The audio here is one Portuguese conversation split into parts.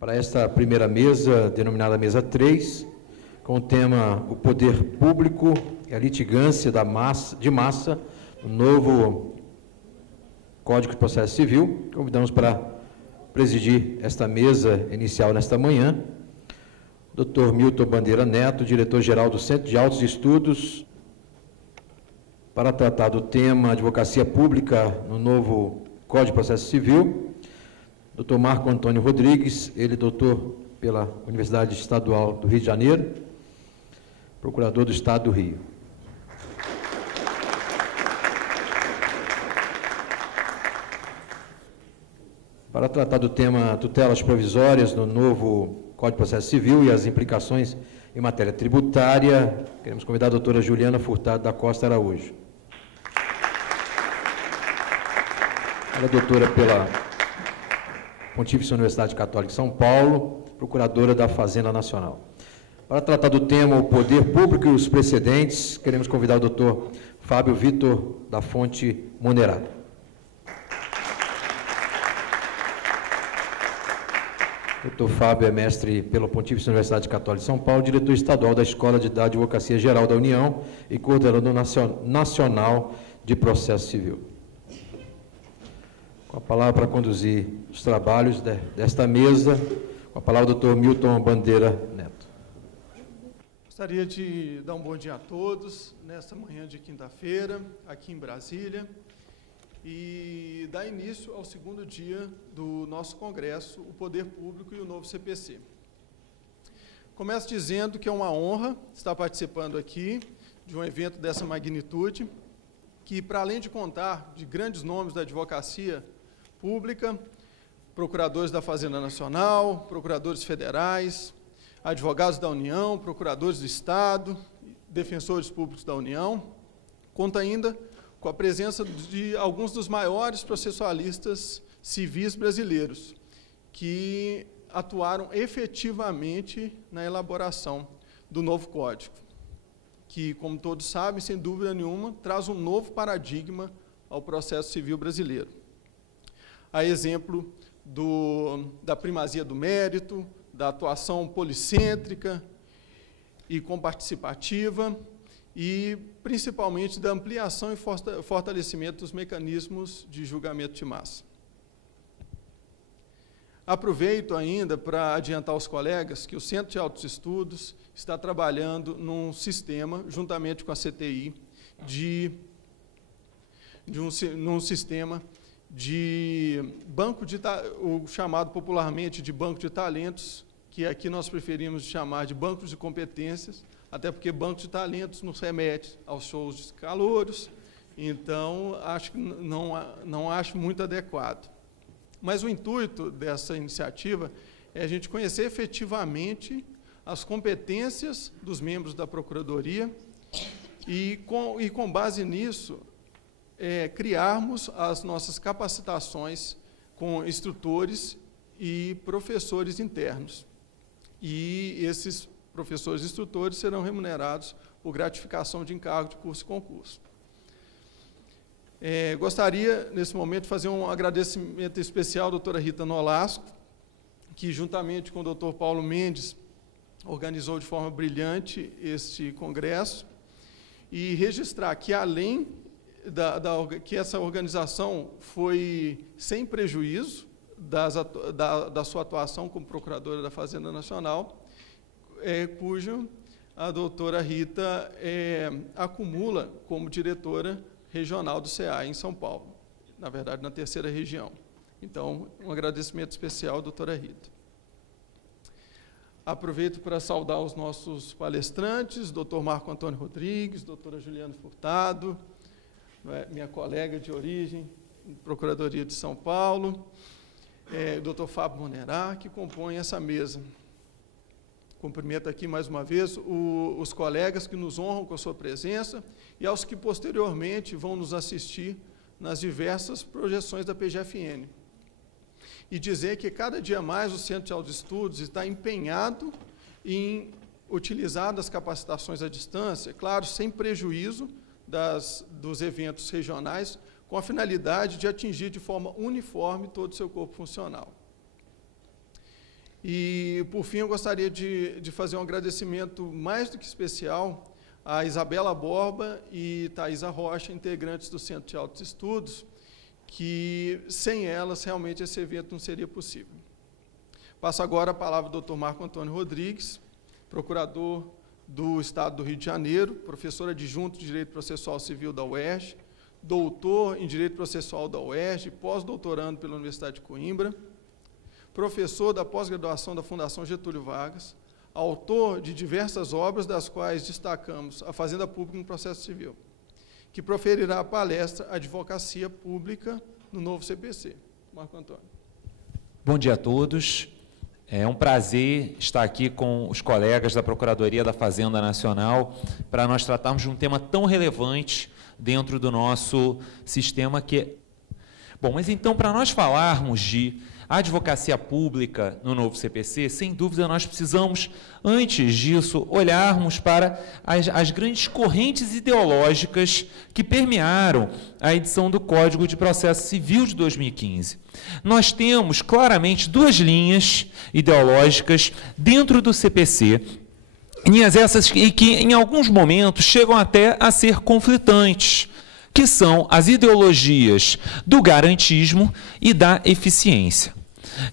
para esta primeira mesa, denominada Mesa 3, com o tema O Poder Público e a Litigância de Massa, o novo Código de Processo Civil. Convidamos para presidir esta mesa inicial nesta manhã o Dr. Milton Bandeira Neto, diretor-geral do Centro de Altos Estudos, para tratar do tema Advocacia Pública no novo Código de Processo Civil. Dr. Marco Antônio Rodrigues, ele doutor pela Universidade Estadual do Rio de Janeiro, procurador do Estado do Rio. Para tratar do tema tutelas provisórias no novo Código de Processo Civil e as implicações em matéria tributária, queremos convidar a doutora Juliana Furtado da Costa Araújo. Ela é doutora pela Pontifícia Universidade Católica de São Paulo, procuradora da Fazenda Nacional. Para tratar do tema O Poder Público e os Precedentes, queremos convidar o doutor Fábio Vitor da Fonte Monerado. Doutor Fábio é mestre pela Pontifícia Universidade Católica de São Paulo, diretor estadual da Escola da Advocacia Geral da União e coordenador nacional de Processo Civil. Com a palavra para conduzir os trabalhos desta mesa, com a palavra o doutor Milton Bandeira Neto. Gostaria de dar um bom dia a todos, nesta manhã de quinta-feira, aqui em Brasília, e dar início ao segundo dia do nosso congresso, o Poder Público e o novo CPC. Começo dizendo que é uma honra estar participando aqui de um evento dessa magnitude, que, para além de contar de grandes nomes da advocacia pública, procuradores da Fazenda Nacional, procuradores federais, advogados da União, procuradores do Estado, defensores públicos da União, conta ainda com a presença de alguns dos maiores processualistas civis brasileiros, que atuaram efetivamente na elaboração do novo Código, que, como todos sabem, sem dúvida nenhuma, traz um novo paradigma ao processo civil brasileiro. A exemplo da primazia do mérito, da atuação policêntrica e comparticipativa, e, principalmente, da ampliação e fortalecimento dos mecanismos de julgamento de massa. Aproveito ainda para adiantar aos colegas que o Centro de Altos Estudos está trabalhando num sistema, juntamente com a CTI, num sistema de banco o chamado popularmente de banco de talentos, que aqui nós preferimos chamar de bancos de competências, até porque banco de talentos nos remete aos shows de calouros, então acho que não acho muito adequado. Mas o intuito dessa iniciativa é a gente conhecer efetivamente as competências dos membros da Procuradoria e com base nisso, criarmos as nossas capacitações com instrutores e professores internos. E esses professores e instrutores serão remunerados por gratificação de encargo de curso e concurso. Gostaria, nesse momento, de fazer um agradecimento especial à doutora Rita Nolasco, que, juntamente com o doutor Paulo Mendes, organizou de forma brilhante este congresso, e registrar que, além que essa organização foi sem prejuízo da sua atuação como procuradora da Fazenda Nacional, cujo a doutora Rita acumula como diretora regional do CEA em São Paulo, na verdade, na terceira região. Então, um agradecimento especial à doutora Rita. Aproveito para saudar os nossos palestrantes, doutor Marco Antônio Rodrigues, doutora Juliana Furtado, minha colega de origem, Procuradoria de São Paulo, doutor Fábio Monerá, que compõem essa mesa. Cumprimento aqui mais uma vez os colegas que nos honram com a sua presença e aos que posteriormente vão nos assistir nas diversas projeções da PGFN. E dizer que cada dia mais o Centro de Altos Estudos está empenhado em utilizar as capacitações à distância, claro, sem prejuízo dos eventos regionais, com a finalidade de atingir de forma uniforme todo o seu corpo funcional. E, por fim, eu gostaria de fazer um agradecimento mais do que especial a Isabela Borba e Thaisa Rocha, integrantes do Centro de Altos Estudos, que, sem elas, realmente esse evento não seria possível. Passo agora a palavra ao Dr. Marco Antônio Rodrigues, procurador do Estado do Rio de Janeiro, professor adjunto de Direito Processual Civil da UERJ, doutor em Direito Processual da UERJ, pós-doutorando pela Universidade de Coimbra, professor da pós-graduação da Fundação Getúlio Vargas, autor de diversas obras, das quais destacamos A Fazenda Pública no Processo Civil, que proferirá a palestra Advocacia Pública no novo CPC. Marco Antônio. Bom dia a todos. É um prazer estar aqui com os colegas da Procuradoria da Fazenda Nacional para nós tratarmos de um tema tão relevante dentro do nosso sistema que é... Bom, mas então, para nós falarmos de advocacia pública no novo CPC, sem dúvida nós precisamos, antes disso, olharmos para as grandes correntes ideológicas que permearam a edição do Código de Processo Civil de 2015. Nós temos claramente duas linhas ideológicas dentro do CPC, linhas essas que em alguns momentos chegam até a ser conflitantes, que são as ideologias do garantismo e da eficiência.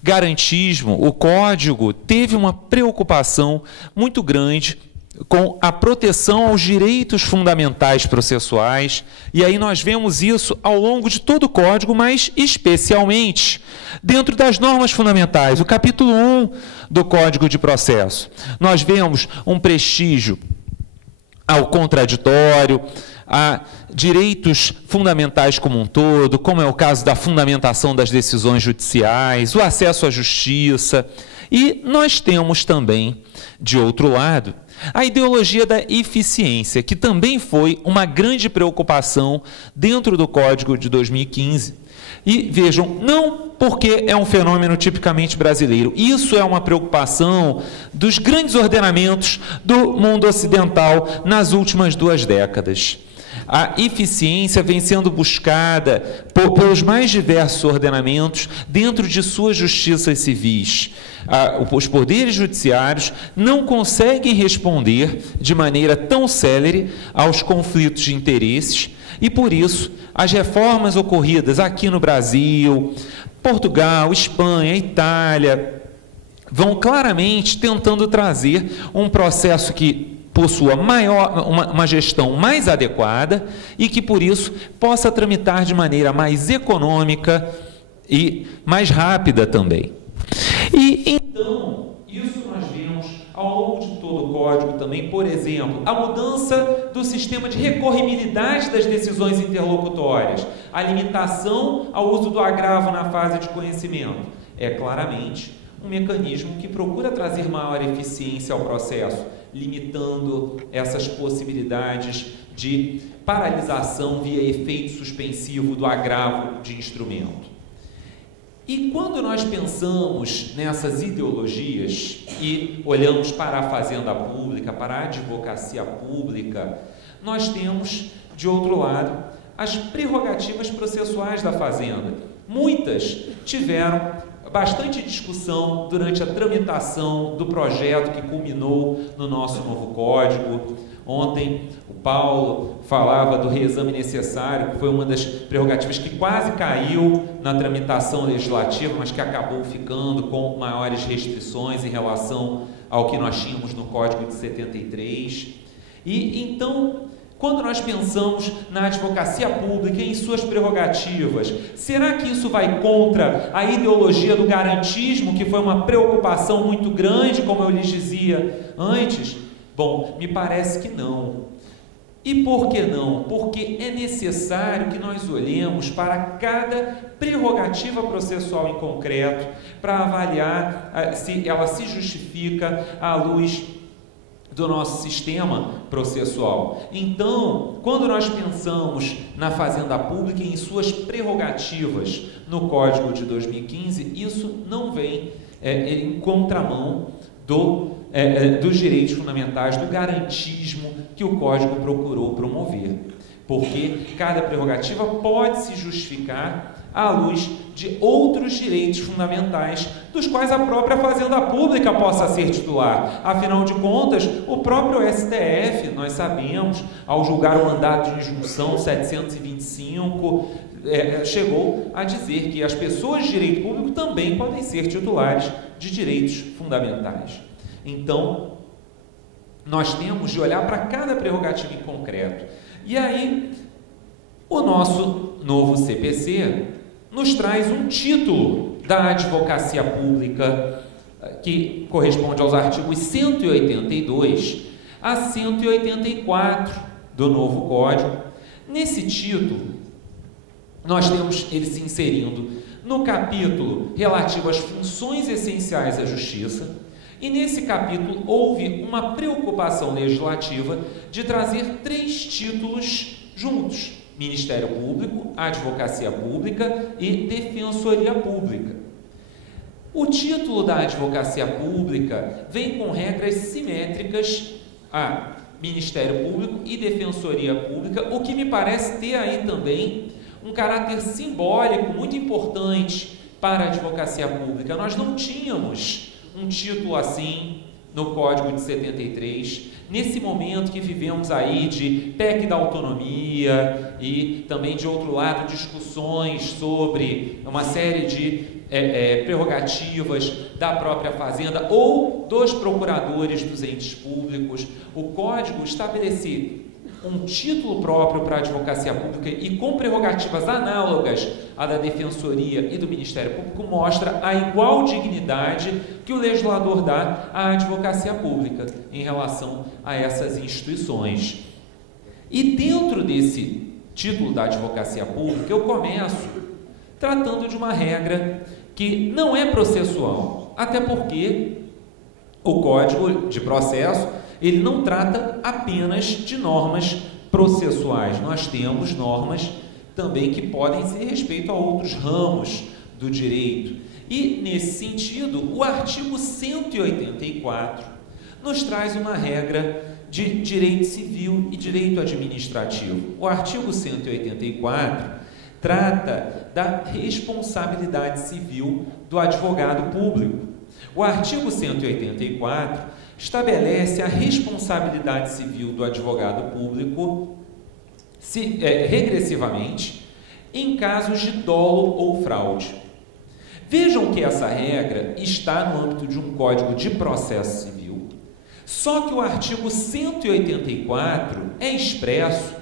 Garantismo, o Código teve uma preocupação muito grande com a proteção aos direitos fundamentais processuais, e aí nós vemos isso ao longo de todo o Código, mas especialmente dentro das normas fundamentais. O capítulo 1 do Código de Processo, nós vemos um prestígio ao contraditório, a direitos fundamentais como um todo, como é o caso da fundamentação das decisões judiciais, o acesso à justiça. E nós temos também, de outro lado, a ideologia da eficiência, que também foi uma grande preocupação dentro do Código de 2015. E vejam, não porque é um fenômeno tipicamente brasileiro, isso é uma preocupação dos grandes ordenamentos do mundo ocidental nas últimas 2 décadas. A eficiência vem sendo buscada pelos mais diversos ordenamentos dentro de suas justiças civis. Os poderes judiciários não conseguem responder de maneira tão célere aos conflitos de interesses e, por isso, as reformas ocorridas aqui no Brasil, Portugal, Espanha, Itália, vão claramente tentando trazer um processo que possua uma gestão mais adequada e que, por isso, possa tramitar de maneira mais econômica e mais rápida também. E, então, isso nós vemos ao longo de todo o Código também, por exemplo, a mudança do sistema de recorribilidade das decisões interlocutórias, a limitação ao uso do agravo na fase de conhecimento. É claramente um mecanismo que procura trazer maior eficiência ao processo, limitando essas possibilidades de paralisação via efeito suspensivo do agravo de instrumento. E quando nós pensamos nessas ideologias e olhamos para a fazenda pública, para a advocacia pública, nós temos, de outro lado, as prerrogativas processuais da fazenda. Muitas tiveram bastante discussão durante a tramitação do projeto que culminou no nosso novo Código. Ontem o Paulo falava do reexame necessário, que foi uma das prerrogativas que quase caiu na tramitação legislativa, mas que acabou ficando com maiores restrições em relação ao que nós tínhamos no Código de 73. E então, quando nós pensamos na advocacia pública e em suas prerrogativas, será que isso vai contra a ideologia do garantismo, que foi uma preocupação muito grande, como eu lhes dizia antes? Bom, me parece que não. E por que não? Porque é necessário que nós olhemos para cada prerrogativa processual em concreto, para avaliar se ela se justifica à luz do nosso sistema processual. Então, quando nós pensamos na fazenda pública e em suas prerrogativas no Código de 2015, isso não vem em contramão dos direitos fundamentais, do garantismo que o Código procurou promover. Porque cada prerrogativa pode se justificar à luz de outros direitos fundamentais, dos quais a própria Fazenda Pública possa ser titular. Afinal de contas, o próprio STF, nós sabemos, ao julgar o mandado de injunção 725, chegou a dizer que as pessoas de direito público também podem ser titulares de direitos fundamentais. Então, nós temos de olhar para cada prerrogativa em concreto. E aí, o nosso novo CPC nos traz um título da advocacia pública que corresponde aos artigos 182 a 184 do novo Código. Nesse título, nós temos ele se inserindo no capítulo relativo às funções essenciais da Justiça, e nesse capítulo houve uma preocupação legislativa de trazer 3 títulos juntos: Ministério Público, Advocacia Pública e Defensoria Pública. O título da Advocacia Pública vem com regras simétricas a Ministério Público e Defensoria Pública, o que me parece ter aí também um caráter simbólico muito importante para a Advocacia Pública. Nós não tínhamos um título assim no Código de 73, nesse momento que vivemos aí de PEC da autonomia e também, de outro lado, discussões sobre uma série de prerrogativas da própria Fazenda ou dos procuradores dos entes públicos. O Código estabelece um título próprio para a advocacia pública e com prerrogativas análogas à da Defensoria e do Ministério Público mostra a igual dignidade que o legislador dá à advocacia pública em relação a essas instituições. E dentro desse título da advocacia pública, eu começo tratando de uma regra que não é processual, até porque o Código de Processo ele não trata apenas de normas processuais. Nós temos normas também que podem ser respeito a outros ramos do direito. E, nesse sentido, o artigo 184 nos traz uma regra de direito civil e direito administrativo. O artigo 184 trata da responsabilidade civil do advogado público. O artigo 184 estabelece a responsabilidade civil do advogado público regressivamente em casos de dolo ou fraude. Vejam que essa regra está no âmbito de um Código de Processo Civil, só que o artigo 184 é expresso,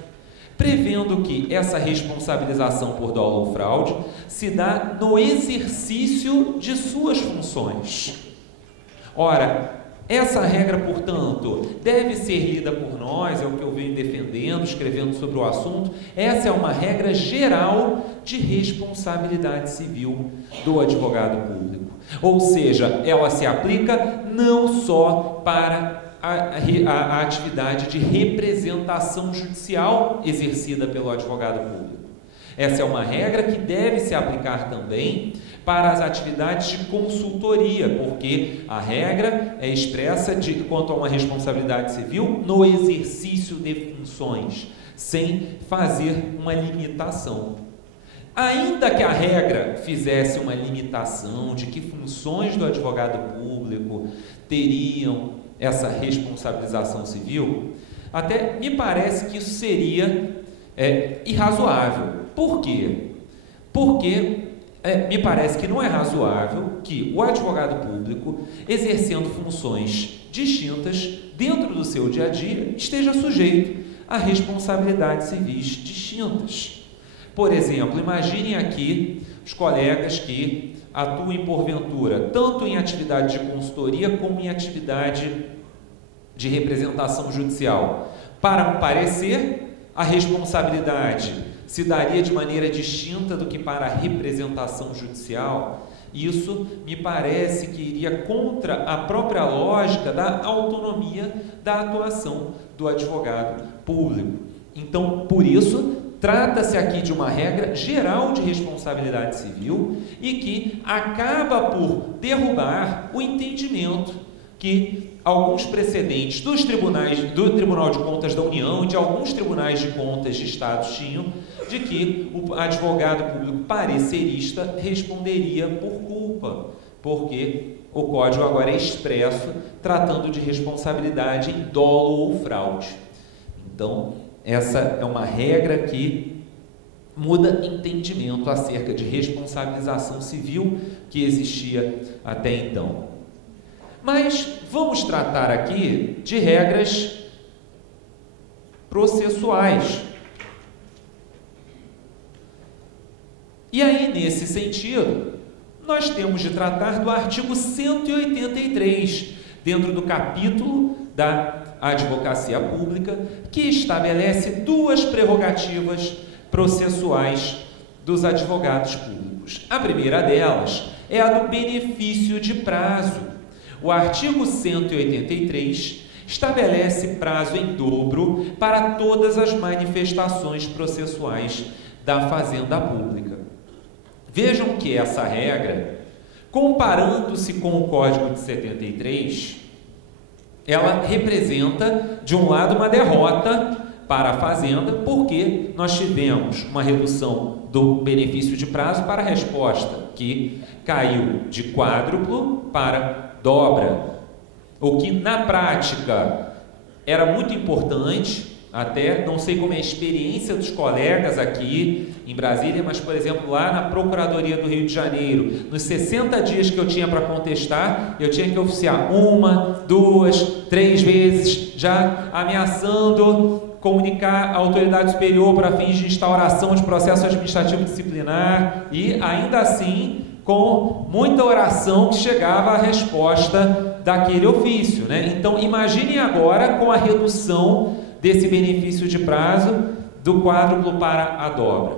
prevendo que essa responsabilização por dolo ou fraude se dá no exercício de suas funções. Ora, essa regra, portanto, deve ser lida por nós, é o que eu venho defendendo, escrevendo sobre o assunto. Essa é uma regra geral de responsabilidade civil do advogado público. Ou seja, ela se aplica não só para a atividade de representação judicial exercida pelo advogado público. Essa é uma regra que deve se aplicar também para as atividades de consultoria, porque a regra é expressa quanto a uma responsabilidade civil no exercício de funções, sem fazer uma limitação. Ainda que a regra fizesse uma limitação de que funções do advogado público teriam essa responsabilização civil, até me parece que isso seria irrazoável. Por quê? Porque me parece que não é razoável que o advogado público, exercendo funções distintas dentro do seu dia a dia, esteja sujeito a responsabilidades civis distintas. Por exemplo, imaginem aqui os colegas que atuem porventura tanto em atividade de consultoria como em atividade de representação judicial. Para um parecer, a responsabilidade se daria de maneira distinta do que para a representação judicial. Isso me parece que iria contra a própria lógica da autonomia da atuação do advogado público. Então, por isso, trata-se aqui de uma regra geral de responsabilidade civil e que acaba por derrubar o entendimento que alguns precedentes dos tribunais, do Tribunal de Contas da União e de alguns tribunais de contas de estados tinham, de que o advogado público parecerista responderia por culpa, porque o Código agora é expresso tratando de responsabilidade em dolo ou fraude. Então, essa é uma regra que muda entendimento acerca de responsabilização civil que existia até então. Mas vamos tratar aqui de regras processuais. E aí, nesse sentido, nós temos de tratar do artigo 183, dentro do capítulo da Advocacia Pública, que estabelece duas prerrogativas processuais dos advogados públicos. A primeira delas é a do benefício de prazo. O artigo 183 estabelece prazo em dobro para todas as manifestações processuais da Fazenda Pública. Vejam que essa regra, comparando-se com o Código de 73, ela representa, de um lado, uma derrota para a Fazenda, porque nós tivemos uma redução do benefício de prazo para a resposta, que caiu de quádruplo para dobra, o que na prática era muito importante. Até não sei como é a experiência dos colegas aqui em Brasília, mas, por exemplo, lá na Procuradoria do Rio de Janeiro, nos 60 dias que eu tinha para contestar, eu tinha que oficiar 1, 2, 3 vezes, já ameaçando comunicar à autoridade superior para fins de instauração de processo administrativo disciplinar, e ainda assim com muita oração que chegava a resposta daquele ofício, né? Então, imaginem agora com a redução desse benefício de prazo do quádruplo para a dobra.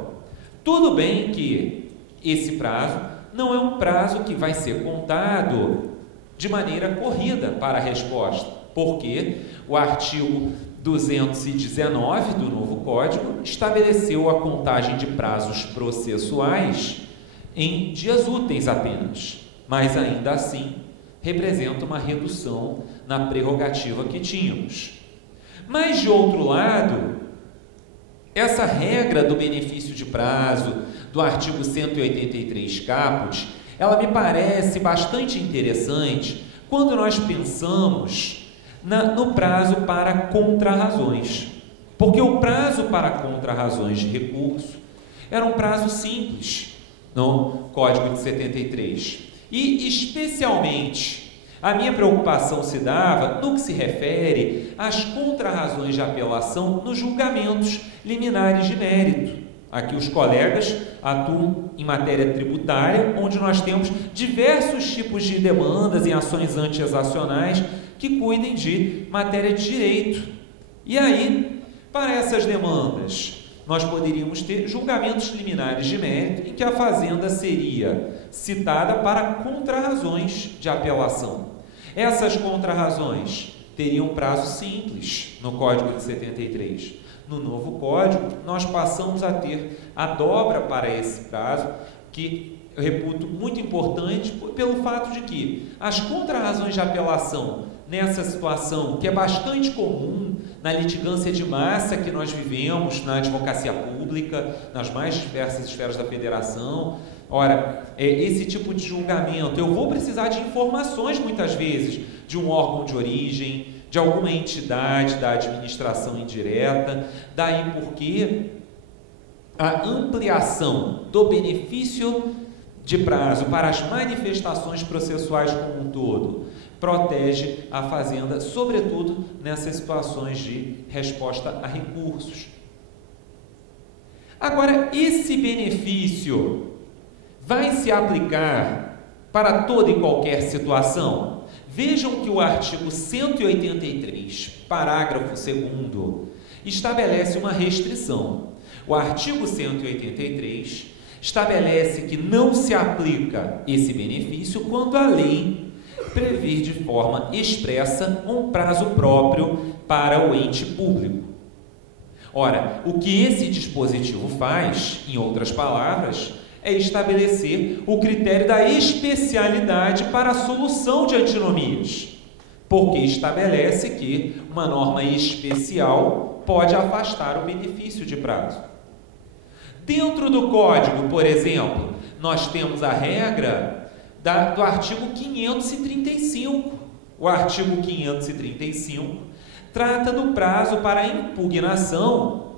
Tudo bem que esse prazo não é um prazo que vai ser contado de maneira corrida para a resposta, porque o artigo 219 do novo Código estabeleceu a contagem de prazos processuais em dias úteis apenas, mas ainda assim representa uma redução na prerrogativa que tínhamos. Mas, de outro lado, essa regra do benefício de prazo do artigo 183 caput, ela me parece bastante interessante quando nós pensamos no prazo para contrarrazões. Porque o prazo para contrarrazões de recurso era um prazo simples no Código de 73. E, especialmente, a minha preocupação se dava no que se refere às contrarrazões de apelação nos julgamentos liminares de mérito. Aqui os colegas atuam em matéria tributária, onde nós temos diversos tipos de demandas em ações anti-exacionais que cuidem de matéria de direito. E aí, para essas demandas, nós poderíamos ter julgamentos liminares de mérito em que a Fazenda seria citada para contrarrazões de apelação. Essas contrarrazões teriam prazo simples no Código de 73. No novo Código, nós passamos a ter a dobra para esse prazo, que eu reputo muito importante pelo fato de que as contrarrazões de apelação nessa situação, que é bastante comum na litigância de massa que nós vivemos na advocacia pública, nas mais diversas esferas da federação. Ora, esse tipo de julgamento, eu vou precisar de informações, muitas vezes, de um órgão de origem, de alguma entidade da administração indireta, daí porque a ampliação do benefício de prazo para as manifestações processuais como um todo protege a Fazenda, sobretudo nessas situações de resposta a recursos. Agora, esse benefício vai se aplicar para toda e qualquer situação? Vejam que o artigo 183, parágrafo 2º, estabelece uma restrição. O artigo 183 estabelece que não se aplica esse benefício quando a lei previr de forma expressa um prazo próprio para o ente público. Ora, o que esse dispositivo faz, em outras palavras, é estabelecer o critério da especialidade para a solução de antinomias. porque estabelece que uma norma especial pode afastar o benefício de prazo. Dentro do Código, por exemplo, nós temos a regra do artigo 535. O artigo 535 trata do prazo para impugnação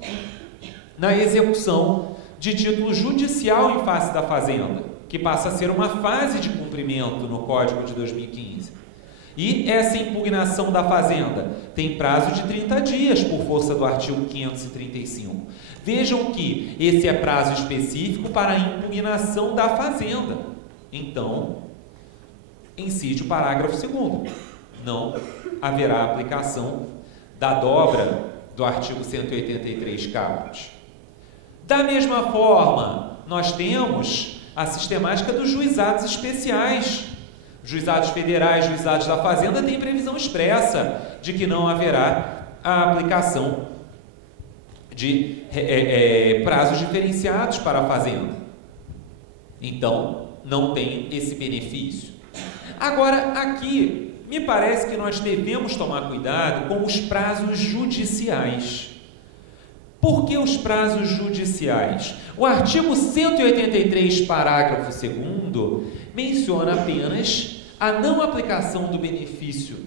na execução de título judicial em face da Fazenda, que passa a ser uma fase de cumprimento no Código de 2015. E essa impugnação da Fazenda tem prazo de 30 dias por força do artigo 535. Vejam que esse é prazo específico para a impugnação da Fazenda. Então, incide o parágrafo 2º. Não haverá aplicação da dobra do artigo 183 caput. Da mesma forma, nós temos a sistemática dos juizados especiais. Juizados federais, juizados da Fazenda têm previsão expressa de que não haverá a aplicação de prazos diferenciados para a Fazenda. Então, não tem esse benefício. Agora, aqui, me parece que nós devemos tomar cuidado com os prazos judiciais. Por que os prazos judiciais? O artigo 183, parágrafo 2º, menciona apenas a não aplicação do benefício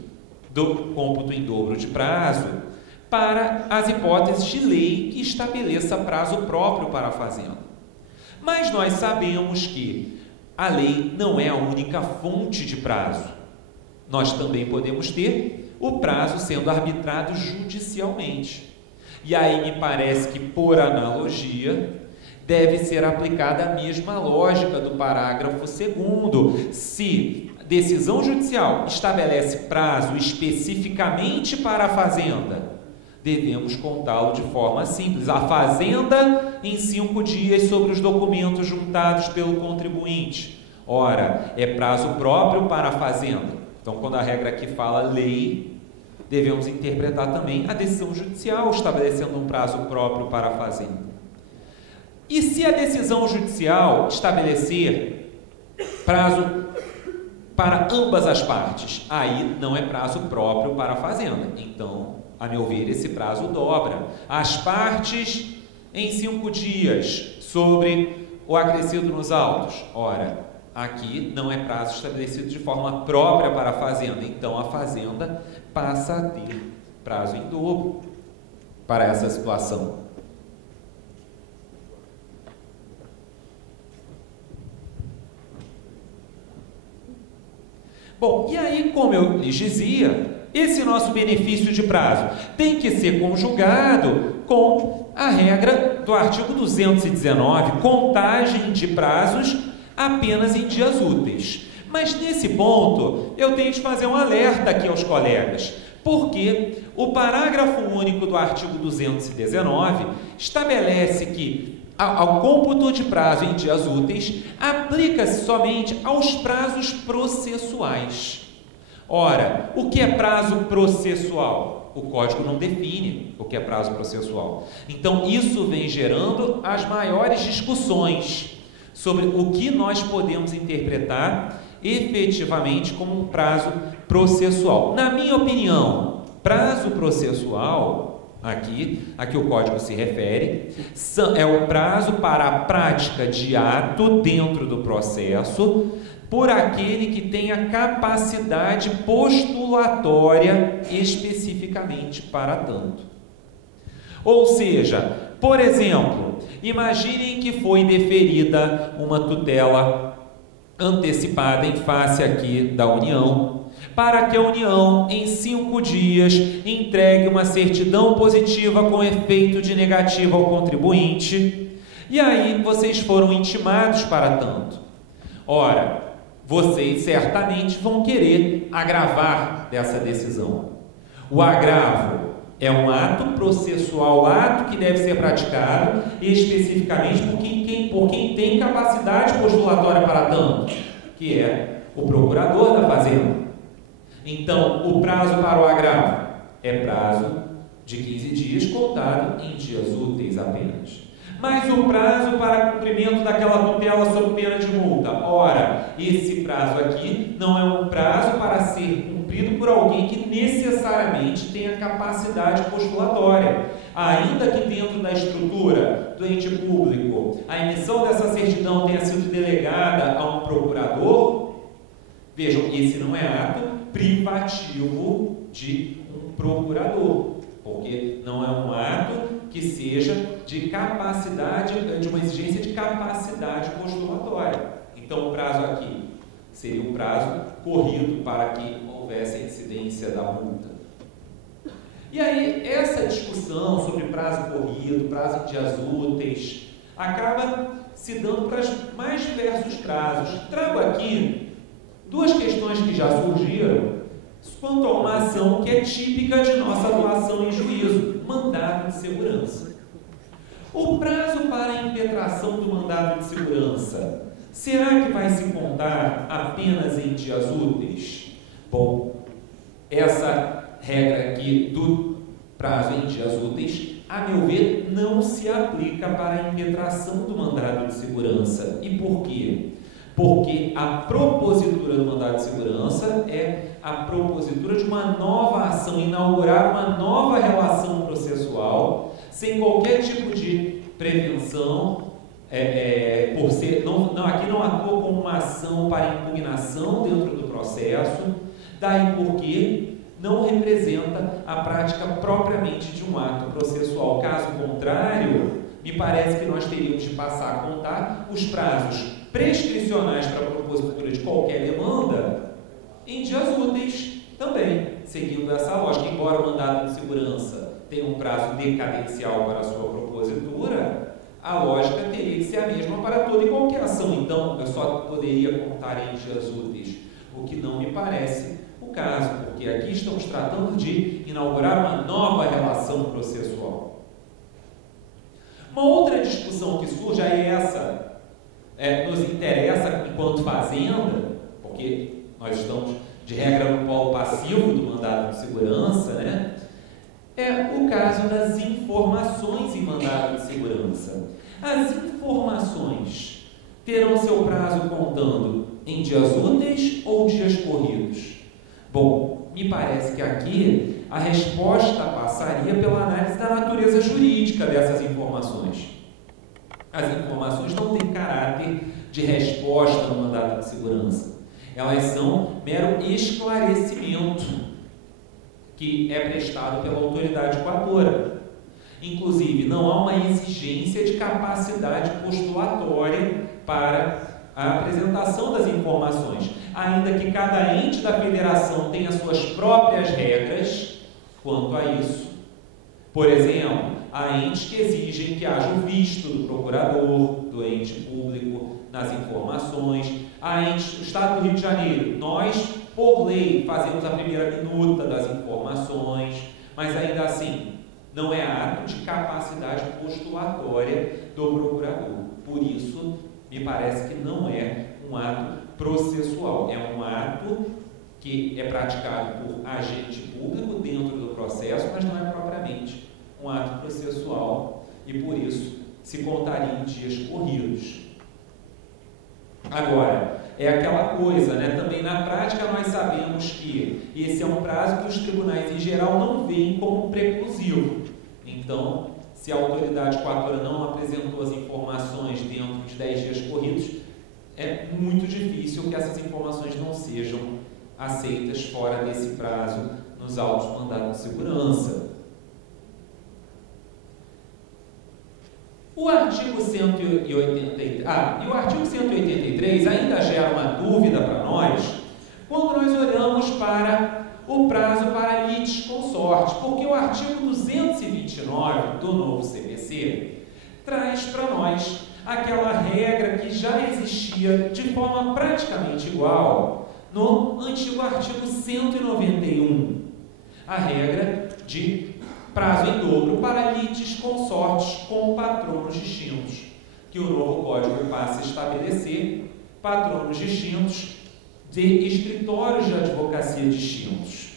do cômputo em dobro de prazo para as hipóteses de lei que estabeleça prazo próprio para a Fazenda. Mas nós sabemos que a lei não é a única fonte de prazo. Nós também podemos ter o prazo sendo arbitrado judicialmente. E aí me parece que, por analogia, deve ser aplicada a mesma lógica do parágrafo 2º. Se decisão judicial estabelece prazo especificamente para a Fazenda, devemos contá-lo de forma simples. A Fazenda em 5 dias sobre os documentos juntados pelo contribuinte. Ora, é prazo próprio para a Fazenda. Então, quando a regra aqui fala lei, devemos interpretar também a decisão judicial estabelecendo um prazo próprio para a Fazenda. E se a decisão judicial estabelecer prazo para ambas as partes, aí não é prazo próprio para a Fazenda. Então, a meu ver, esse prazo dobra. As partes em 5 dias sobre o acrescido nos autos. Ora, aqui não é prazo estabelecido de forma própria para a Fazenda. Então, a Fazenda passa a ter prazo em dobro para essa situação. Bom, e aí, como eu lhes dizia, esse nosso benefício de prazo tem que ser conjugado com a regra do artigo 219, contagem de prazos apenas em dias úteis. Mas nesse ponto, eu tenho de fazer um alerta aqui aos colegas, porque o parágrafo único do artigo 219 estabelece que ao cômputo de prazo em dias úteis aplica-se somente aos prazos processuais. Ora, o que é prazo processual? O Código não define o que é prazo processual. Então, isso vem gerando as maiores discussões sobre o que nós podemos interpretar efetivamente como um prazo processual. Na minha opinião, prazo processual, aqui o Código se refere, é o prazo para a prática de ato dentro do processo por aquele que tenha capacidade postulatória especificamente para tanto. Ou seja, por exemplo, imaginem que foi deferida uma tutela antecipada em face aqui da União, para que a União, em 5 dias, entregue uma certidão positiva com efeito de negativa ao contribuinte, e aí vocês foram intimados para tanto. Ora, vocês certamente vão querer agravar dessa decisão. O agravo é um ato processual, ato que deve ser praticado especificamente por quem tem capacidade postulatória para tanto, que é o procurador da Fazenda. Então, o prazo para o agravo é prazo de 15 dias contado em dias úteis apenas. Mas o prazo para cumprimento daquela tutela sob pena de multa, ora, esse prazo aqui não é um prazo para ser cumprido cumprido por alguém que necessariamente tenha capacidade postulatória. Ainda que dentro da estrutura do ente público a emissão dessa certidão tenha sido delegada a um procurador, vejam, esse não é ato privativo de um procurador, porque não é um ato que seja de capacidade, de uma exigência de capacidade postulatória. Então, o prazo aqui seria um prazo corrido para que houvesse a incidência da multa. E aí, essa discussão sobre prazo corrido, prazo em dias úteis, acaba se dando para os mais diversos prazos. Trago aqui duas questões que já surgiram quanto a uma ação que é típica de nossa atuação em juízo, mandado de segurança. O prazo para a impetração do mandado de segurança, será que vai se contar apenas em dias úteis? Bom, essa regra aqui do prazo em dias úteis, a meu ver, não se aplica para a impetração do mandado de segurança. E por quê? Porque a propositura do mandado de segurança é a propositura de uma nova ação, inaugurar uma nova relação processual, sem qualquer tipo de prevenção, por ser, aqui não atua como uma ação para impugnação dentro do processo, daí porque não representa a prática propriamente de um ato processual. Caso contrário, me parece que nós teríamos de passar a contar os prazos prescricionais para a propositura de qualquer demanda em dias úteis também, seguindo essa lógica. Embora o mandado de segurança tenha um prazo decadencial para a sua propositura, a lógica teria que ser a mesma para toda e qualquer ação. Então, eu só poderia contar em dias úteis, o que não me parece o caso, porque aqui estamos tratando de inaugurar uma nova relação processual. Uma outra discussão que surge é essa, nos interessa enquanto fazenda, porque nós estamos de regra no polo passivo do mandado de segurança, né? É o caso das informações em mandado de segurança. As informações terão seu prazo contando em dias úteis ou dias corridos? Bom, me parece que aqui a resposta passaria pela análise da natureza jurídica dessas informações. As informações não têm caráter de resposta no mandado de segurança. Elas são mero esclarecimento que é prestado pela autoridade coatora. Inclusive, não há uma exigência de capacidade postulatória para a apresentação das informações, ainda que cada ente da federação tenha suas próprias regras quanto a isso. Por exemplo, há entes que exigem que haja o visto do procurador, do ente público, nas informações. Há entes, o Estado do Rio de Janeiro, nós, por lei, fazemos a primeira minuta das informações, mas ainda assim, não é ato de capacidade postulatória do procurador. Por isso, me parece que não é um ato processual, é um ato que é praticado por agente público dentro do processo, mas não é propriamente um ato processual e, por isso, se contaria em dias corridos. Agora, é aquela coisa, né? Também na prática nós sabemos que esse é um prazo que os tribunais em geral não veem como preclusivo. Então, se a autoridade coatora não apresentou as informações dentro de 10 dias corridos, é muito difícil que essas informações não sejam aceitas fora desse prazo nos autos mandados de segurança. O artigo 183 ainda gera uma dúvida para nós quando nós olhamos para o prazo para litisconsorte, porque o artigo 229 do novo CPC traz para nós aquela regra que já existia de forma praticamente igual no antigo artigo 191, a regra de prazo em dobro para litisconsortes com patronos distintos, que o novo Código passa a estabelecer patronos distintos de escritórios de advocacia distintos.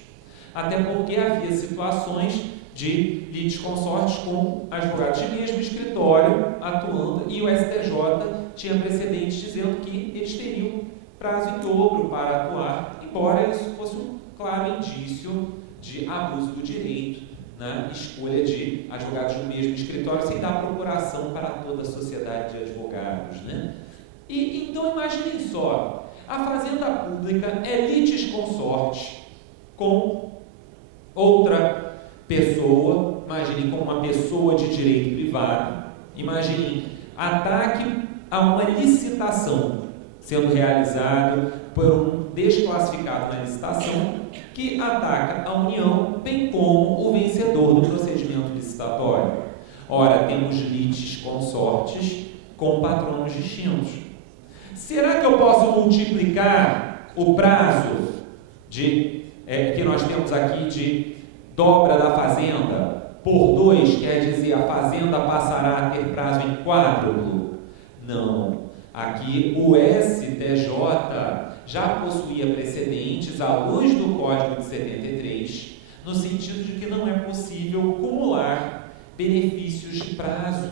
Até porque havia situações de litisconsortes com advogados de mesmo escritório atuando, e o STJ tinha precedentes dizendo que eles teriam prazo em dobro para atuar, embora isso fosse claro indício de abuso do direito na escolha de advogados no mesmo escritório, sem dar procuração para toda a sociedade de advogados, né? E então imaginem só, a fazenda pública é litisconsorte com outra pessoa, imagine como uma pessoa de direito privado, imagine ataque a uma licitação sendo realizado por um desclassificado na licitação que ataca a União, bem como o vencedor do procedimento licitatório. Ora, temos litisconsortes com patronos distintos. Será que eu posso multiplicar o prazo que nós temos aqui de dobra da fazenda por 2, quer dizer, a fazenda passará a ter prazo em quádruplo? Não. Aqui o STJ já possuía precedentes à luz do Código de 73, no sentido de que não é possível acumular benefícios de prazo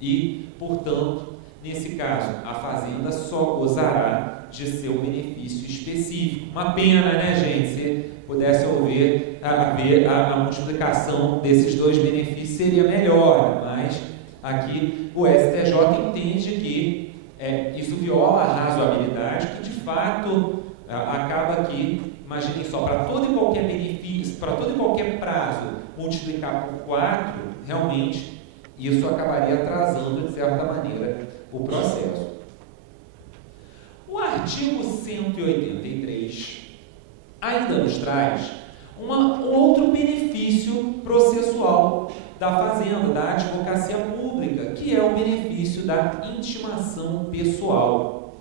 e, portanto, nesse caso, a fazenda só gozará de seu benefício específico. Uma pena, né, gente? Se pudesse ver a multiplicação desses dois benefícios seria melhor, mas aqui o STJ entende que isso viola a razoabilidade, que de fato acaba que, imaginem só, para todo e qualquer benefício, para todo e qualquer prazo, multiplicar por 4, realmente isso acabaria atrasando, de certa maneira, o processo. O artigo 183 ainda nos traz um outro benefício processual da fazenda, da advocacia pública, que é o benefício da intimação pessoal.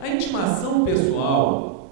A intimação pessoal,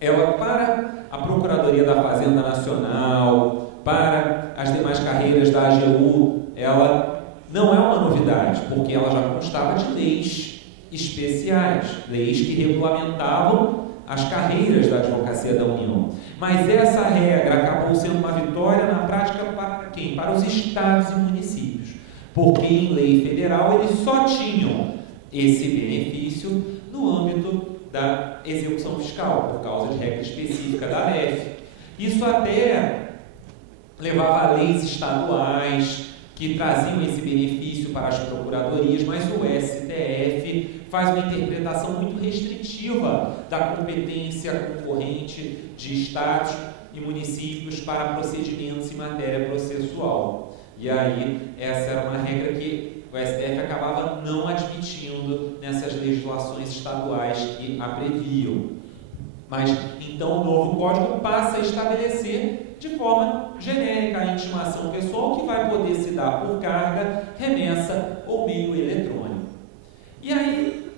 ela, para a Procuradoria da Fazenda Nacional, para as demais carreiras da AGU, ela não é uma novidade, porque ela já constava de leis especiais, leis que regulamentavam as carreiras da advocacia da União. Mas essa regra acabou sendo uma vitória na prática para quem? Para os estados e municípios, porque em lei federal eles só tinham esse benefício no âmbito da execução fiscal, por causa de regra específica da LEF. Isso até levava a leis estaduais que traziam esse benefício para as procuradorias, mas o STF faz uma interpretação muito restritiva da competência concorrente de estados e municípios para procedimentos em matéria processual. E aí, essa era uma regra que o STF acabava não admitindo nessas legislações estaduais que a previam. Mas, então, o novo Código passa a estabelecer de forma genérica a intimação pessoal, que vai poder se dar por carga, remessa ou meio eletrônico. E aí,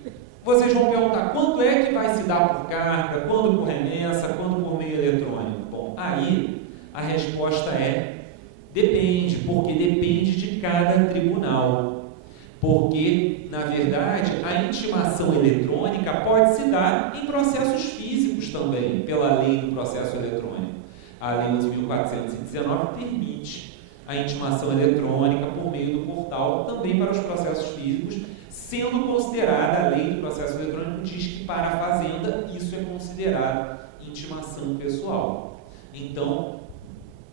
vocês vão perguntar, quando é que vai se dar por carga, quando por remessa, quando por meio eletrônico? Bom, aí a resposta é depende, porque depende de cada tribunal. Porque, na verdade, a intimação eletrônica pode se dar em processos físicos também, pela lei do processo eletrônico. A Lei 11.419 permite a intimação eletrônica por meio do portal também para os processos físicos, sendo considerada, a lei do processo eletrônico diz que para a fazenda isso é considerado intimação pessoal. Então,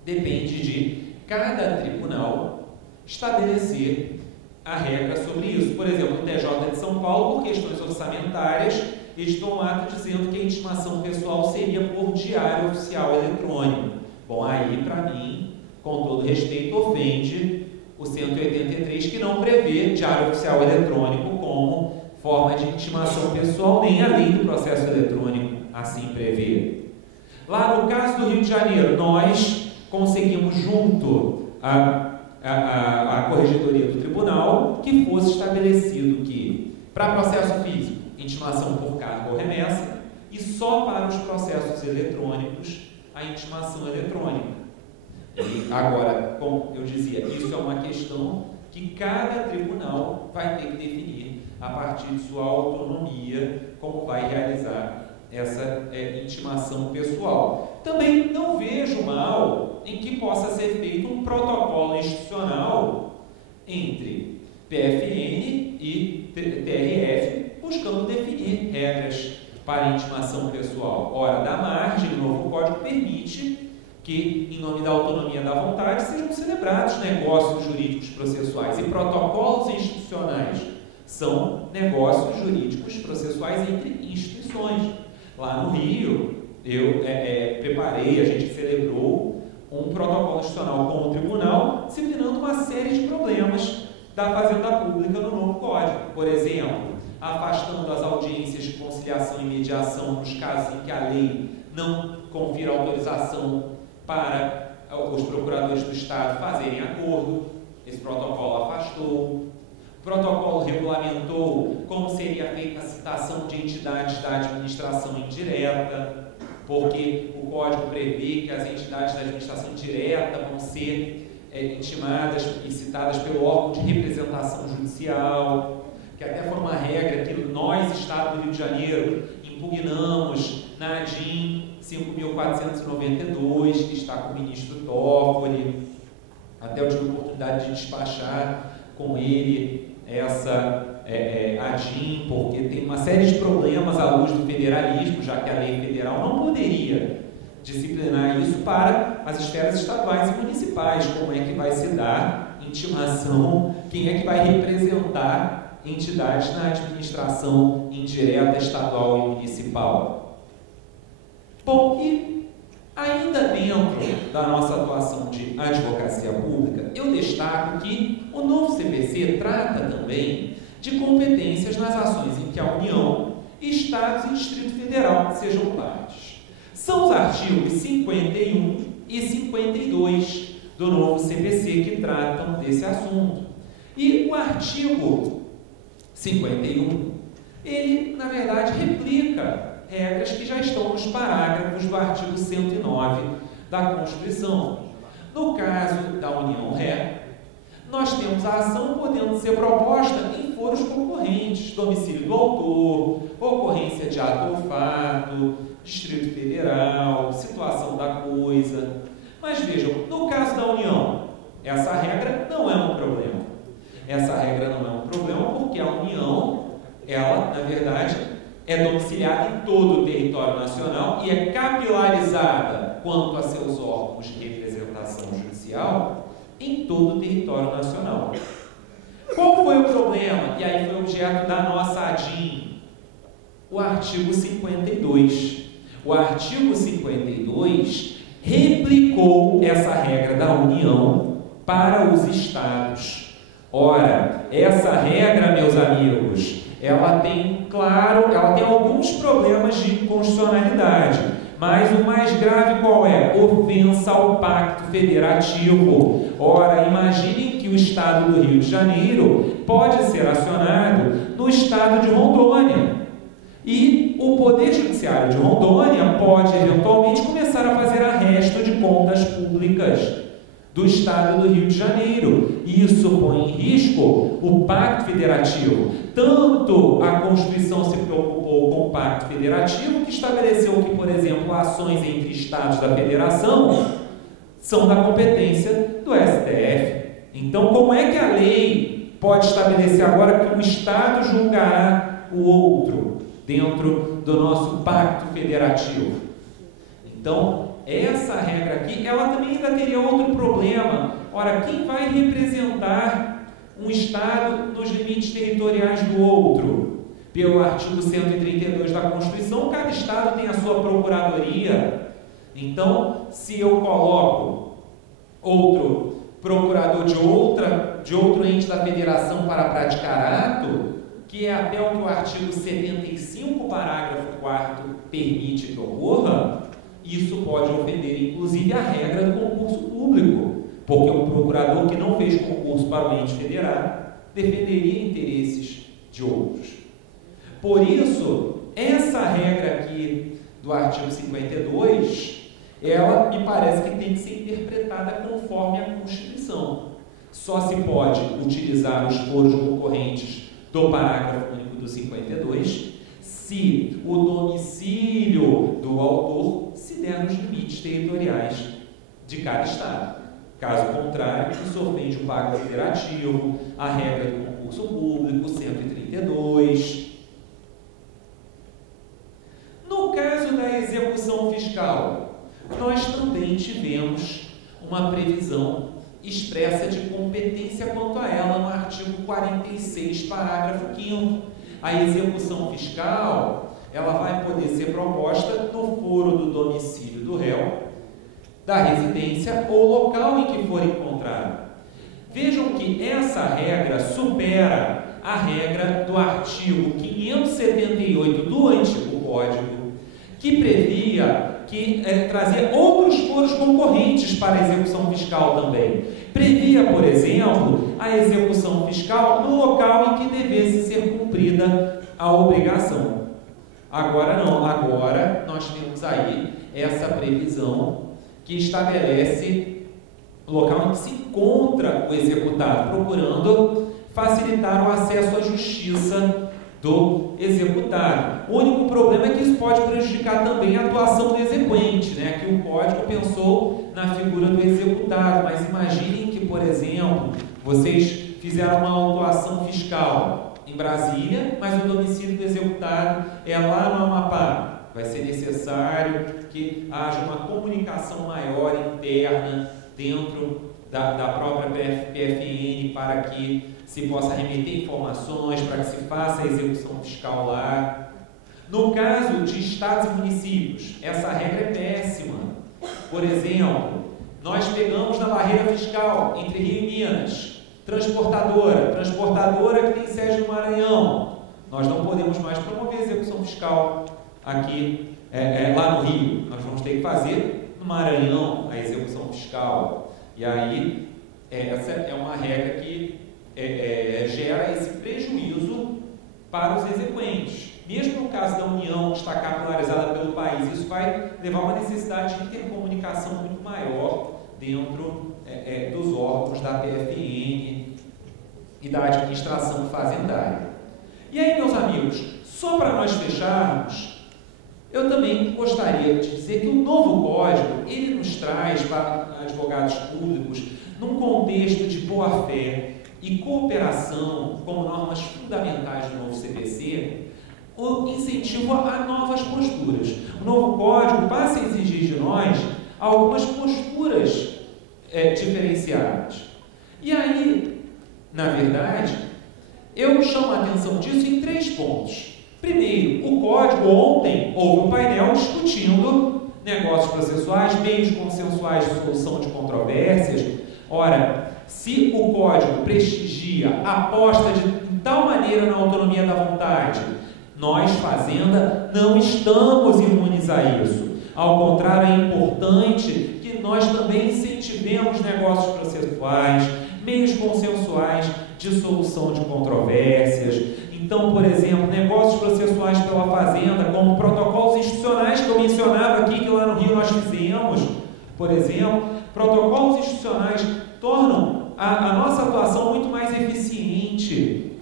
depende de cada tribunal estabelecer a regra sobre isso. Por exemplo, o TJ de São Paulo, por questões orçamentárias, editou um ato dizendo que a intimação pessoal seria por diário oficial eletrônico. Bom, aí, para mim, com todo respeito, ofende o 183, que não prevê diário oficial eletrônico como forma de intimação pessoal, nem a lei do processo eletrônico assim prevê. Lá no caso do Rio de Janeiro, nós conseguimos, junto à Corregedoria do Tribunal, que fosse estabelecido que, para processo físico, intimação por carga ou remessa, e só para os processos eletrônicos, a intimação eletrônica. E agora, como eu dizia, isso é uma questão que cada tribunal vai ter que definir, a partir de sua autonomia, como vai realizar essa intimação pessoal. Também não vejo mal em que possa ser feito um protocolo institucional entre PFN e TRF, buscando definir regras para intimação pessoal. Ora, da margem, o novo Código permite que, em nome da autonomia da vontade, sejam celebrados negócios jurídicos processuais, e protocolos institucionais são negócios jurídicos processuais entre instituições. Lá no Rio, eu preparei, a gente celebrou um protocolo institucional com o tribunal, disciplinando uma série de problemas da Fazenda Pública no novo Código. Por exemplo, afastando as audiências de conciliação e mediação nos casos em que a lei não confira autorização para os procuradores do Estado fazerem acordo. Esse protocolo afastou. O protocolo regulamentou como seria feita a citação de entidades da administração indireta, porque o Código prevê que as entidades da administração indireta vão ser intimadas e citadas pelo órgão de representação judicial, que até foi uma regra que nós, Estado do Rio de Janeiro, impugnamos na ADIM 5.492, que está com o ministro Toffoli. Até eu tive a oportunidade de despachar com ele essa ADIM, porque tem uma série de problemas à luz do federalismo, já que a lei federal não poderia disciplinar isso para as esferas estaduais e municipais. Como é que vai se dar intimação? Quem é que vai representar entidades na administração indireta estadual e municipal? Bom, e ainda dentro da nossa atuação de advocacia pública, eu destaco que o novo CPC trata também de competências nas ações em que a União, Estados e Distrito Federal sejam partes. São os artigos 51 e 52 do novo CPC que tratam desse assunto. E o artigo 51, ele, na verdade, replica regras que já estão nos parágrafos do artigo 109 da Constituição. No caso da União Ré, nós temos a ação podendo ser proposta em foros concorrentes, domicílio do autor, ocorrência de ato ou fato, Distrito Federal, situação da coisa. Mas vejam, no caso da União, essa regra não é um problema. Essa regra não é um problema porque a União, ela, na verdade, é domiciliada em todo o território nacional e é capilarizada quanto a seus órgãos de representação judicial em todo o território nacional. Qual foi o problema? E aí foi objeto da nossa ADIM, o artigo 52. O artigo 52 replicou essa regra da União para os estados. Ora, essa regra, meus amigos, ela tem alguns problemas de constitucionalidade, mas o mais grave qual é? Ofensa ao Pacto Federativo. Ora, imaginem que o Estado do Rio de Janeiro pode ser acionado no Estado de Rondônia. E o Poder Judiciário de Rondônia pode, eventualmente, começar a fazer arresto de contas públicas do Estado do Rio de Janeiro. Isso põe em risco o Pacto Federativo. Tanto a Constituição se preocupou com o Pacto Federativo, que estabeleceu que, por exemplo, ações entre Estados da Federação são da competência do STF. Então, como é que a lei pode estabelecer agora que um Estado julgará o outro dentro do nosso Pacto Federativo? Então, essa regra aqui, ela também ainda teria outro problema. Ora, quem vai representar um Estado nos limites territoriais do outro? Pelo artigo 132 da Constituição, cada Estado tem a sua procuradoria. Então, se eu coloco outro procurador de outro ente da federação para praticar ato, que é até o que o artigo 75, parágrafo 4º, permite que ocorra, isso pode ofender, inclusive, a regra do concurso público, porque um procurador que não fez concurso para o ente federado defenderia interesses de outros. Por isso, essa regra aqui do artigo 52, ela me parece que tem que ser interpretada conforme a Constituição. Só se pode utilizar os foros concorrentes do parágrafo único do 52 se o domicílio do autor se der nos limites territoriais de cada Estado. Caso contrário, isso ofende o Pacto Federativo, a regra do concurso público, 132. fiscal, nós também tivemos uma previsão expressa de competência quanto a ela no artigo 46, parágrafo 5º. A execução fiscal, ela vai poder ser proposta no foro do domicílio do réu, da residência ou local em que for encontrado. Vejam que essa regra supera a regra do artigo 578 do antigo Código, que previa que trazia outros foros concorrentes para a execução fiscal também. Previa, por exemplo, a execução fiscal no local em que devesse ser cumprida a obrigação. Agora não, agora nós temos aí essa previsão que estabelece o local em que se encontra o executado, procurando facilitar o acesso à justiça do executado. O único problema é que isso pode prejudicar também a atuação do exequente, né? Que o Código pensou na figura do executado, mas imaginem que, por exemplo, vocês fizeram uma autuação fiscal em Brasília, mas o domicílio do executado é lá no Amapá. Vai ser necessário que haja uma comunicação maior interna dentro da própria PFN para que se possa remeter informações, para que se faça a execução fiscal lá. No caso de estados e municípios, essa regra é péssima. Por exemplo, nós pegamos na barreira fiscal entre Rio e Minas, transportadora que tem sede no Maranhão. Nós não podemos mais promover a execução fiscal aqui, lá no Rio. Nós vamos ter que fazer no Maranhão a execução fiscal. E aí, essa é uma regra que gera esse prejuízo para os exequentes. Mesmo no caso da União estar capilarizada pelo país, isso vai levar a uma necessidade de intercomunicação muito maior dentro dos órgãos da PFN e da administração fazendária. E aí, meus amigos, só para nós fecharmos, eu também gostaria de dizer que o novo Código, ele nos traz para advogados públicos, num contexto de boa-fé e cooperação como normas fundamentais do novo CPC, o incentivo a novas posturas. O novo Código passa a exigir de nós algumas posturas diferenciadas. E aí, na verdade, eu chamo a atenção disso em 3 pontos. Primeiro, o Código, ontem houve um painel discutindo negócios processuais, meios consensuais de solução de controvérsias. Ora, se o Código prestigia, aposta de tal maneira na autonomia da vontade, nós, Fazenda, não estamos imunes a isso. Ao contrário, é importante que nós também incentivemos negócios processuais, meios consensuais de solução de controvérsias. Então, por exemplo, negócios processuais pela Fazenda, como protocolos institucionais que eu mencionava aqui, que lá no Rio nós fizemos, por exemplo, protocolos institucionais tornam a nossa atuação muito mais eficiente.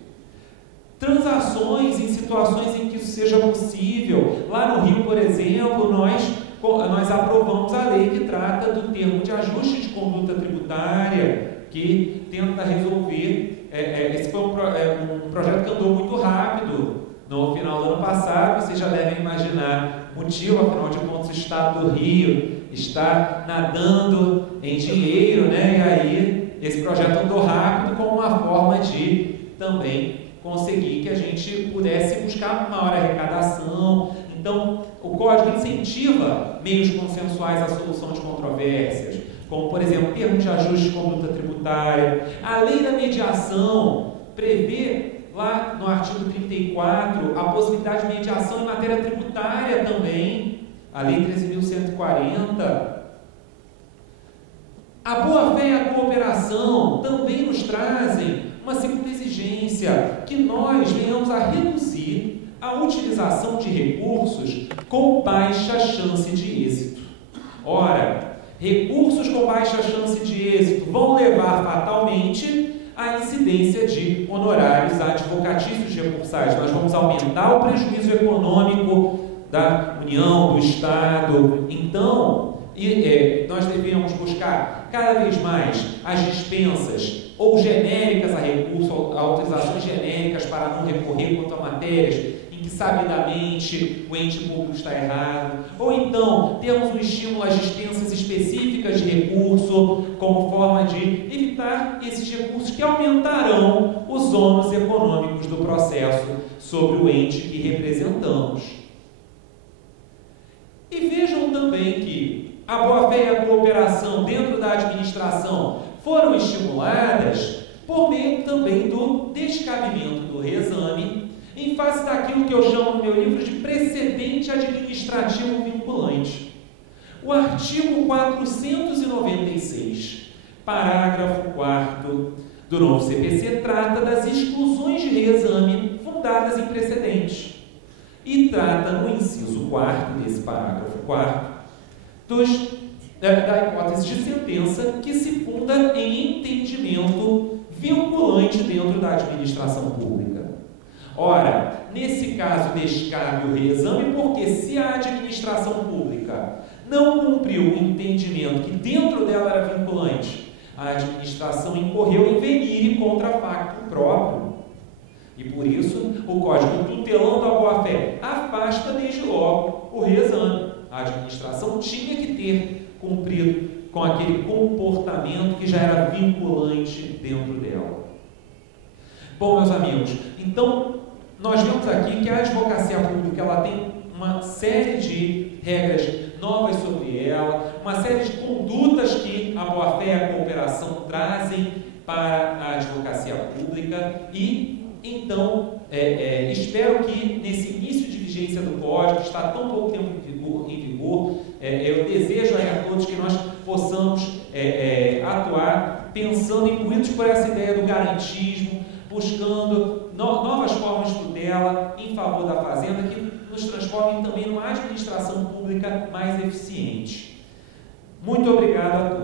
Transações em situações em que isso seja possível. Lá no Rio, por exemplo, nós aprovamos a lei que trata do termo de ajuste de conduta tributária, que tenta resolver. Esse foi um projeto que andou muito rápido no final do ano passado. Vocês já devem imaginar o motivo, afinal de contas, o Estado do Rio está nadando em dinheiro, né? E aí esse projeto andou rápido como uma forma de também conseguir que a gente pudesse buscar maior arrecadação. Então, o Código incentiva meios consensuais à solução de controvérsias, como, por exemplo, termos de ajuste de conduta tributária. A lei da mediação prevê, lá no artigo 34, a possibilidade de mediação em matéria tributária também, a lei 13.140. A boa-fé e a cooperação também nos trazem uma segunda exigência, que nós venhamos a reduzir a utilização de recursos com baixa chance de êxito. Ora, recursos com baixa chance de êxito vão levar fatalmente à incidência de honorários advocatícios recursais. Nós vamos aumentar o prejuízo econômico da União, do Estado. Então, nós devemos buscar cada vez mais as dispensas ou genéricas a recurso, autorizações genéricas para não recorrer quanto a matérias em que sabidamente o ente público está errado, ou então temos um estímulo às dispensas específicas de recurso, como forma de evitar esses recursos que aumentarão os ônus econômicos do processo sobre o ente que representamos. E vejam também que a boa-fé e a cooperação dentro da administração foram estimuladas por meio também do descabimento do reexame em face daquilo que eu chamo no meu livro de precedente administrativo vinculante. O artigo 496, parágrafo 4º do novo CPC trata das exclusões de reexame fundadas em precedentes e trata no inciso 4º desse parágrafo 4º da hipótese de sentença que se funda em entendimento vinculante dentro da administração pública. Ora, nesse caso descabe o reexame porque se a administração pública não cumpriu o entendimento que dentro dela era vinculante, a administração incorreu em venire contra facto próprio. E por isso, o Código, tutelando a boa-fé, afasta desde logo o reexame. A administração tinha que ter cumprido com aquele comportamento que já era vinculante dentro dela. Bom, meus amigos, então nós vemos aqui que a advocacia pública ela tem uma série de regras novas sobre ela, uma série de condutas que a boa-fé e a cooperação trazem para a advocacia pública e, então, espero que nesse início de vigência do Código, que está tão pouco tempo em vigor, eu desejo a todos que nós possamos atuar pensando, imbuídos por essa ideia do garantismo, buscando novas formas de tutela em favor da fazenda que nos transformem também numa administração pública mais eficiente. Muito obrigado a todos.